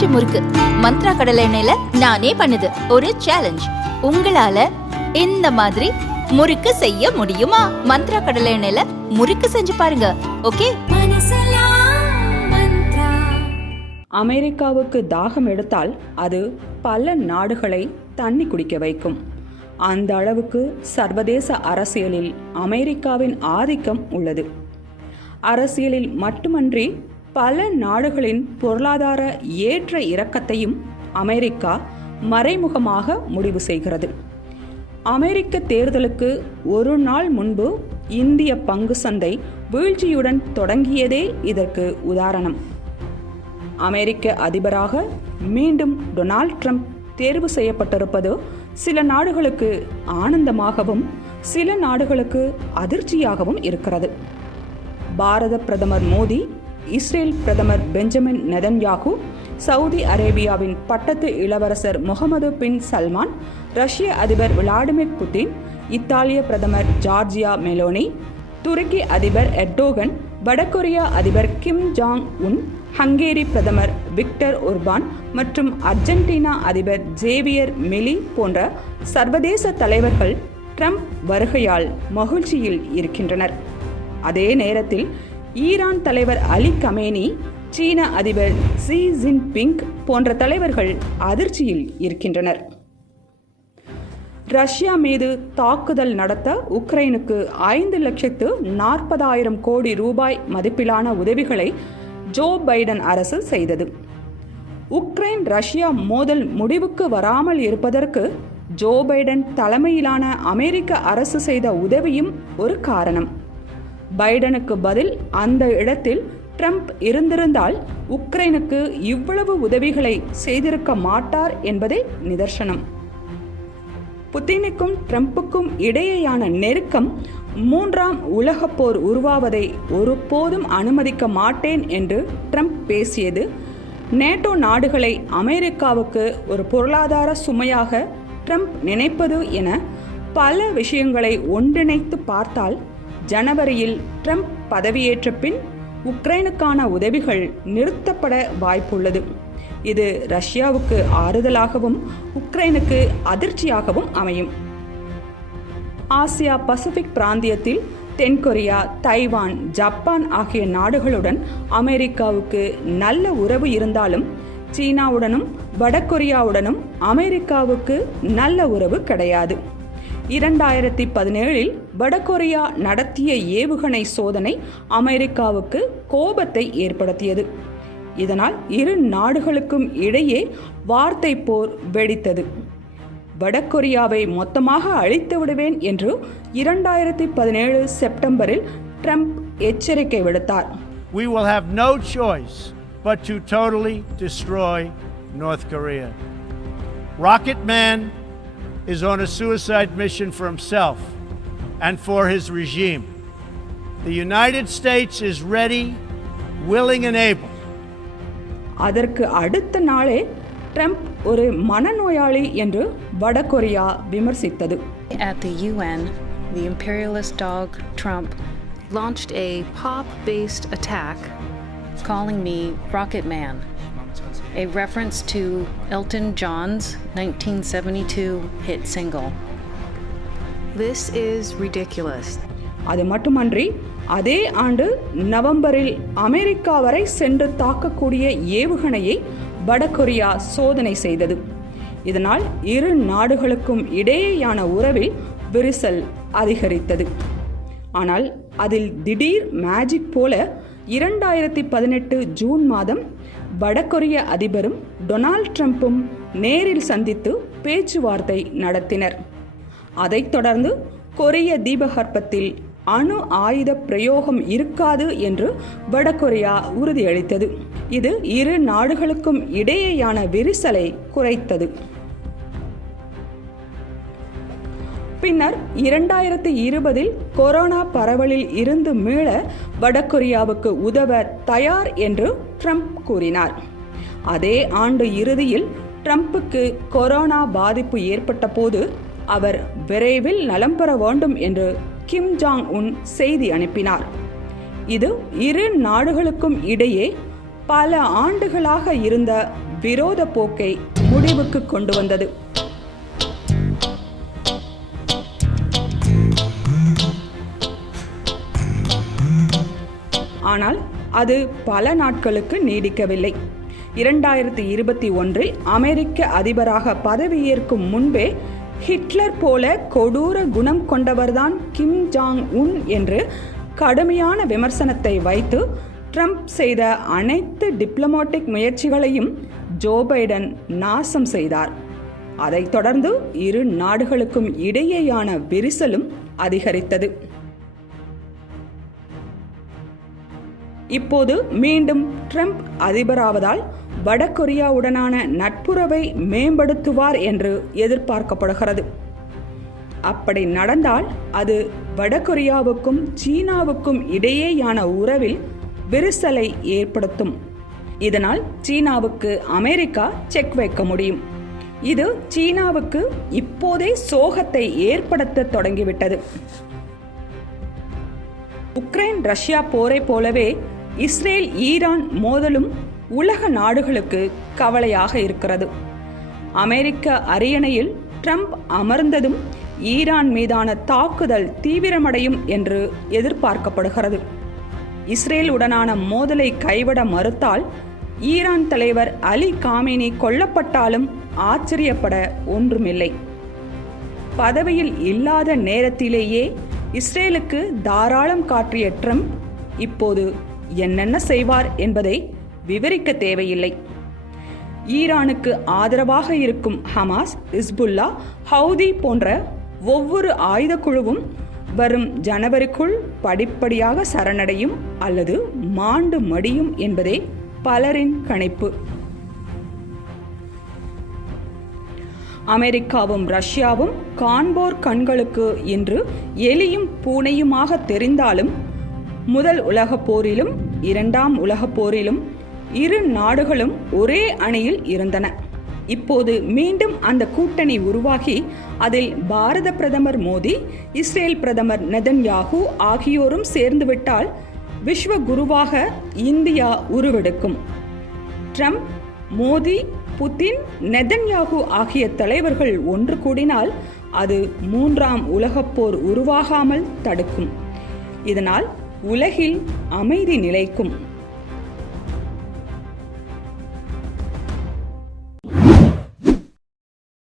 பஞ்சு முறுக்கு மந்த்ரா கடலை எண்ணெயில நானே பண்ணுது. ஒரு சேலஞ்ச், உங்களால இந்த மாதிரி முறுக்கு செய்ய முடியுமா? மந்த்ரா கடலை எண்ணெயில முறுக்கு செஞ்சு பாருங்க. ஓகே. அமெரிக்காவுக்கு தாகம் எடுத்தால் அது பல நாடுகளை தண்ணி குடிக்க வைக்கும். அந்த அளவுக்கு சர்வதேச அரசியலில் அமெரிக்காவின் ஆதிக்கம் உள்ளது. அரசியலில் மட்டுமன்றி பல நாடுகளின் பொருளாதார ஏற்ற இறக்கத்தையும் அமெரிக்கா மறைமுகமாக முடிவு செய்கிறது. அமெரிக்க தேர்தலுக்கு ஒரு நாள் முன்பு இந்திய பங்கு சந்தை வீழ்ச்சியுடன் தொடங்கியதே இதற்கு உதாரணம். அமெரிக்க அதிபராக மீண்டும் டொனால்ட் ட்ரம்ப் தேர்வு செய்யப்பட்டிருப்பது சில நாடுகளுக்கு ஆனந்தமாகவும் சில நாடுகளுக்கு அதிர்ச்சியாகவும் இருக்கிறது. பாரத பிரதமர் மோடி, இஸ்ரேல் பிரதமர் பெஞ்சமின் நெதன்யாகு, சவுதி அரேபியாவின் பட்டத்து இளவரசர் முகமது பின் சல்மான், ரஷ்ய அதிபர் விளாடிமிர் புட்டின், இத்தாலிய பிரதமர் ஜார்ஜியா மெலோனி, துருக்கி அதிபர் எர்டோகன், வடகொரியா அதிபர் கிம் ஜாங் உன், ஹங்கேரி பிரதமர் விக்டர் ஒர்பான் மற்றும் அர்ஜென்டினா அதிபர் ஜேவியர் மிலி போன்ற சர்வதேச தலைவர்கள் ட்ரம்ப் வருகையால் மகிழ்ச்சியில் இருக்கின்றனர். அதே நேரத்தில் ஈரான் தலைவர் அலி கமேனி, சீன அதிபர் ஷி ஜின்பிங் போன்ற தலைவர்கள் அதிர்ச்சியில் இருக்கின்றனர். ரஷ்யா மீது தாக்குதல் நடத்த உக்ரைனுக்கு 5,40,000 கோடி ரூபாய் மதிப்பிலான உதவிகளை ஜோ பைடன் அரசு செய்தது. உக்ரைன் ரஷ்யா மோதல் முடிவுக்கு வராமல் இருப்பதற்கு ஜோ பைடன் தலைமையிலான அமெரிக்க அரசு செய்த உதவியும் ஒரு காரணம். பைடனுக்கு பதில் அந்த இடத்தில் ட்ரம்ப் இருந்திருந்தால் உக்ரைனுக்கு இவ்வளவு உதவிகளை செய்திருக்க மாட்டார் என்பதே நிதர்சனம். புதினுக்கும் ட்ரம்புக்கும் இடையேயான நெருக்கம் மூன்றாம் உலகப் போர் உருவாவதை ஒருபோதும் அனுமதிக்க மாட்டேன் என்று ட்ரம்ப் பேசியது, நேட்டோ நாடுகளை அமெரிக்காவுக்கு ஒரு பொருளாதார சுமையாக ட்ரம்ப் நினைப்பது என பல விஷயங்களை ஒன்றிணைத்து பார்த்தால் ஜனவரியில் ட்ரம்ப் பதவியேற்ற பின் உக்ரைனுக்கான உதவிகள் நிறுத்தப்பட வாய்ப்புள்ளது. இது ரஷ்யாவுக்கு ஆறுதலாகவும் உக்ரைனுக்கு அதிர்ச்சியாகவும் அமையும். ஆசியா பசிபிக் பிராந்தியத்தில் தென்கொரியா, தைவான், ஜப்பான் ஆகிய நாடுகளுடன் அமெரிக்காவுக்கு நல்ல உறவு இருந்தாலும் சீனாவுடனும் வடகொரியாவுடனும் அமெரிக்காவுக்கு நல்ல உறவு கிடையாது. 2017 வடகொரியா நடத்திய ஏவுகணை சோதனை அமெரிக்காவுக்கு கோபத்தை ஏற்படுத்தியது. இதனால் இரு நாடுகளுக்கும் இடையே வார்த்தை போர் வெடித்தது. வடகொரியாவை மொத்தமாக அழித்து விடுவேன் என்று 2017 செப்டம்பரில் ட்ரம்ப் எச்சரிக்கை விடுத்தார். We will have no choice but to totally destroy North Korea. Rocket Man is on a suicide mission for himself and for his regime. The United States is ready, willing and able. அதற்கு அடுத்த நாளே Trump ஒரு மனநோயாளி என்று வடகொரியா விமர்சித்தது. At the UN, the imperialist dog Trump launched a pop-based attack calling me Rocket Man, a reference to Elton John's 1972 hit single. This is ridiculous. அது மட்டுமன்றி அதே ஆண்டு நவம்பரில் அமெரிக்கா வரை சென்று தாக்கக்கூடிய ஏவுகணையை வடகொரியா சோதனை செய்தது. இதனால் இரு நாடுகளுக்கும் இடையேயான உறவில் விரிசல் அதிகரித்தது. ஆனால் அதில் திடீர் மேஜிக் போல 2018 ஜூன் மாதம் வடகொரிய அதிபரும் டொனால்ட் ட்ரம்பும் நேரில் சந்தித்து பேச்சுவார்த்தை நடத்தினர். அதைத் தொடர்ந்து கொரிய தீபகற்பத்தில் அணு ஆயுத பிரயோகம் இருக்காது என்று வடகொரியா உறுதியளித்தது. இது இரு நாடுகளுக்கும் இடையேயான விரிசலை குறைத்தது. பின்னர் 2020 கொரோனா பரவலில் இருந்து மீள வடகொரியாவுக்கு உதவ தயார் என்று ட்ரம்ப் கூறினார். அதே ஆண்டு இறுதியில் ட்ரம்புக்கு கொரோனா பாதிப்பு ஏற்பட்ட போது அவர் விரைவில் நலம் பெற வேண்டும் என்று கிம் ஜாங் உன் செய்தி அனுப்பினார். இது இரு நாடுகளுக்கும் இடையே பல ஆண்டுகளாக இருந்த விரோத போக்கை முடிவுக்கு கொண்டு வந்தது. ஆனால் அது பல நாட்களுக்கு நீடிக்கவில்லை. 2021 அமெரிக்க அதிபராக பதவியேற்கும் முன்பே ஹிட்லர் போல கொடூர குணம் கொண்டவர்தான் கிம் ஜாங் உன் என்று கடுமையான விமர்சனத்தை வைத்து ட்ரம்ப் செய்த அனைத்து டிப்ளமேட்டிக் முயற்சிகளையும் ஜோ பைடன் நாசம் செய்தார். அதைத் தொடர்ந்து இரு நாடுகளுக்கும் இடையேயான விரிசலும் அதிகரித்தது. இப்போது மீண்டும் ட்ரம்ப் அதிபராவதால் வடகொரியாவுடனான நட்புறவை மேம்படுத்துவார் என்று எதிர்பார்க்கப்படுகிறது. அப்படி நடந்தால் அது வடகொரியாவுக்கும் சீனாவுக்கும் இடையேயான உறவில் விரிசலை ஏற்படுத்தும். இதனால் சீனாவுக்கு அமெரிக்கா செக் வைக்க முடியும். இது சீனாவுக்கு இப்போதே சோகத்தை ஏற்படுத்த தொடங்கிவிட்டது. உக்ரைன் ரஷ்யா போரை போலவே இஸ்ரேல் ஈரான் மோதலும் உலக நாடுகளுக்கு கவலையாக இருக்கிறது. அமெரிக்க அரியணையில் ட்ரம்ப் அமர்ந்ததும் ஈரான் மீதான தாக்குதல் தீவிரமடையும் என்று எதிர்பார்க்கப்படுகிறது. இஸ்ரேல் உடனான மோதலை கைவிட மறுத்தால் ஈரான் தலைவர் அலி காமேனி கொல்லப்பட்டாலும் ஆச்சரியப்பட ஒன்றுமில்லை. பதவியில் இல்லாத நேரத்திலேயே இஸ்ரேலுக்கு தாராளம் காட்டிய ட்ரம்ப் இப்போது என்னென்ன செய்வார் என்பதை விவரிக்க தேவையில்லை. ஈரானுக்கு ஆதரவாக இருக்கும் ஹமாஸ், இஸ்புல்லா, ஹவுதி போன்ற ஒவ்வொரு ஆயுத குழுவும் வரும் ஜனவரிக்குள் படிப்படியாக சரணடையும் அல்லது மாண்டு மடியும் என்பதே பலரின் கணிப்பு. அமெரிக்காவும் ரஷ்யாவும் காண்போர் கண்களுக்கு இன்று எலியும் பூனையுமாக தெரிந்தாலும் முதல் உலகப் போரிலும் இரண்டாம் உலகப் போரிலும் இரு நாடுகளும் ஒரே அணியில் இருந்தன. இப்போது மீண்டும் அந்த கூட்டணி உருவாகி அதில் பாரத பிரதமர் மோடி, இஸ்ரேல் பிரதமர் நெதன்யாகு ஆகியோரும் சேர்ந்துவிட்டால் விஸ்வ குருவாக இந்தியா உருவெடுக்கும். ட்ரம்ப், மோடி, புதின், நெதன்யாகு ஆகிய தலைவர்கள் ஒன்று கூடினால் அது மூன்றாம் உலகப் போர் உருவாகாமல் தடுக்கும். இதனால் உலகில் அமைதி நிலைக்கும்.